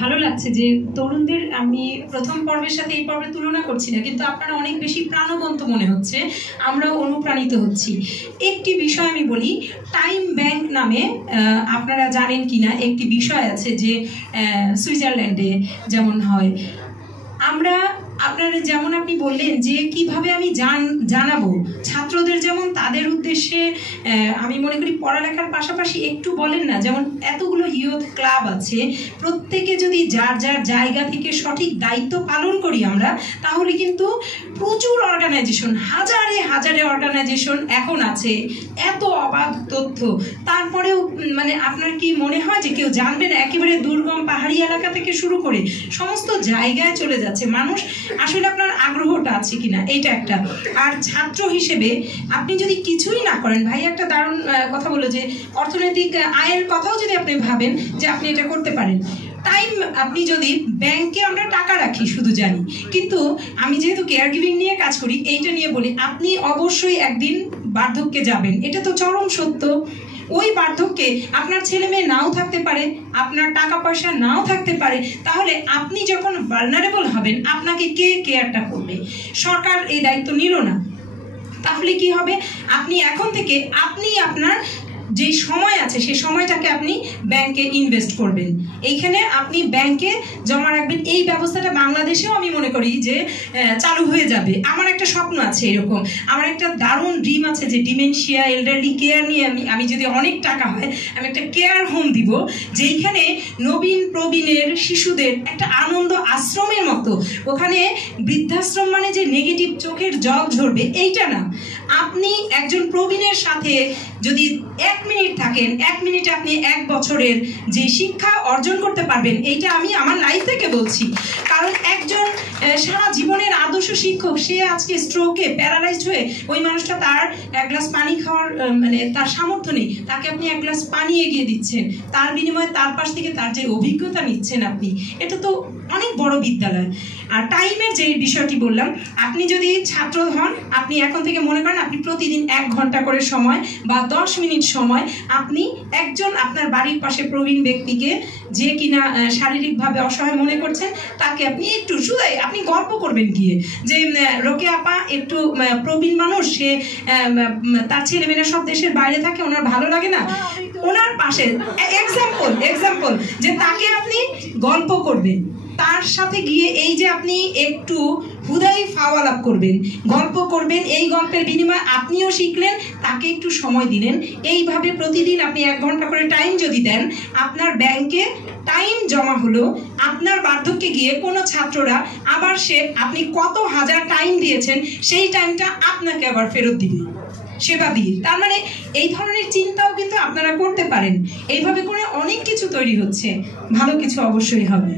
ভালো লাগছে যে তরুণদের আমি প্রথম পর্বের সাথে এই পর্বের তুলনা করছি না, কিন্তু আপনারা অনেক বেশি প্রাণবন্ত মনে হচ্ছে, আমরাও অনুপ্রাণিত হচ্ছি। একটি বিষয় আমি বলি, টাইম ব্যাংক নামে আপনারা জানেন কিনা একটি বিষয় আছে যে সুইজারল্যান্ডে যেমন হয়। আমরা আপনারা যেমন আপনি বললেন যে কিভাবে আমি জানাবো ছাত্রদের, যেমন তাদের উদ্দেশ্যে আমি মনে করি পড়ালেখার পাশাপাশি একটু বলেন না, যেমন এতগুলো ইয়ুথ ক্লাব আছে, প্রত্যেকে যদি যার যার জায়গা থেকে সঠিক দায়িত্ব পালন করি আমরা, তাহলে কিন্তু প্রচুর অর্গানাইজেশন, হাজারে হাজারে অর্গানাইজেশন এখন আছে, এত অবাধ তথ্য, তারপরেও মানে আপনার কি মনে হয় যে কেউ জানবে না? একেবারে দুর্গম পাহাড়ি এলাকা থেকে শুরু করে সমস্ত জায়গায় চলে যাচ্ছে মানুষ। আসলে আপনার আগ্রহটা আছে কিনা, এইটা একটা। আর ছাত্র হিসেবে আপনি যদি কিছুই না করেন, ভাই একটা দারুণ কথা বললো যে অর্থনৈতিক আয়ের কথাও যদি আপনি ভাবেন যে আপনি এটা করতে পারেন। টাইম, আপনি যদি ব্যাংকে আমরা টাকা রাখি শুধু জানি, কিন্তু আমি যেহেতু কেয়ার গিভিং নিয়ে কাজ করি, এইটা নিয়ে বলি, আপনি অবশ্যই একদিন বার্ধক্যে যাবেন, এটা তো চরম সত্য। ওই বার্ধক্যে আপনার ছেলে মেয়ে নাও থাকতে পারে, আপনার টাকা পয়সা নাও থাকতে পারে, তাহলে আপনি যখন ভালনারেবল হবেন আপনাকে কে কেয়ারটা করবে? সরকার এই দায়িত্ব নিল না, তাহলে কি হবে? আপনি এখন থেকে আপনি আপনার যে সময় আছে সেই সময়টাকে আপনি ব্যাংকে ইনভেস্ট করবেন, এইখানে আপনি ব্যাংকে জমা রাখবেন। এই ব্যবস্থাটা বাংলাদেশেও আমি মনে করি যে চালু হয়ে যাবে। আমার একটা স্বপ্ন আছে এরকম, আমার একটা দারুণ ড্রিম আছে যে ডিমেনশিয়া এল্ডারলি কেয়ার নিয়ে আমি যদি অনেক টাকা হয় আমি একটা কেয়ার হোম দিব, যেইখানে নবীন প্রবীণের শিশুদের একটা আনন্দ আশ্রমের মতো। ওখানে বৃদ্ধাশ্রম মানে যে নেগেটিভ চোখের জল ঝরবে এইটা না, আপনি একজন প্রবীণের সাথে যদি 1 মিনিট থাকেন, 1 মিনিটে আপনি 1 বছরের যে শিক্ষা অর্জন করতে পারবেন, এইটা আমি আমার লাইফ থেকে বলছি। কারণ একজন সারা জীবনের আদর্শ শিক্ষক, সে আজকে স্ট্রোকে প্যারালাইজড হয়ে, ওই মানুষটা তার 1 গ্লাস পানি খাওয়ার মানে তার সামর্থ্য নেই, তাকে আপনি 1 গ্লাস পানি এগিয়ে দিচ্ছেন, তার বিনিময়ে তার পাশ থেকে তার যে অভিজ্ঞতা নিচ্ছেন আপনি, এটা তো অনেক বড় বিদ্যালয়। আর টাইমের যে বিষয়টি বললাম, আপনি যদি ছাত্র হন, আপনি এখন থেকে মনে করেন আপনি প্রতিদিন 1 ঘন্টা করে সময় বা 10 মিনিট সময় আপনি একজন আপনার বাড়ির পাশে প্রবীণ ব্যক্তিকে, যে কিনা শারীরিকভাবে অসহায় মনে করছেন, তাকে আপনি একটু শুধু আপনি গল্প করবেন গিয়ে যে রোকে আপা একটু প্রবীণ মানুষ, সে তার ছেলেমেয়েরা সব দেশের বাইরে থাকে, ওনার ভালো লাগে না, ওনার পাশে এক্সাম্পল যে তাকে আপনি গল্প করবেন, তার সাথে গিয়ে এই যে আপনি একটু হুদাই ফাওয়ালাপ করবেন, গল্প করবেন, এই গল্পের বিনিময়ে আপনিও শিখলেন, তাকে একটু সময় দিলেন। এইভাবে প্রতিদিন আপনি 1 ঘন্টা করে টাইম যদি দেন, আপনার ব্যাংকে টাইম জমা হলো। আপনার বার্ধক্যে গিয়ে কোনো ছাত্ররা আবার আপনি কত হাজার টাইম দিয়েছেন সেই টাইমটা আপনাকে আবার ফেরত দিবে সেবা দিয়ে। তার মানে এই ধরনের চিন্তাও কিন্তু আপনারা করতে পারেন। এইভাবে করে অনেক কিছু তৈরি হচ্ছে, ভালো কিছু অবশ্যই হবে।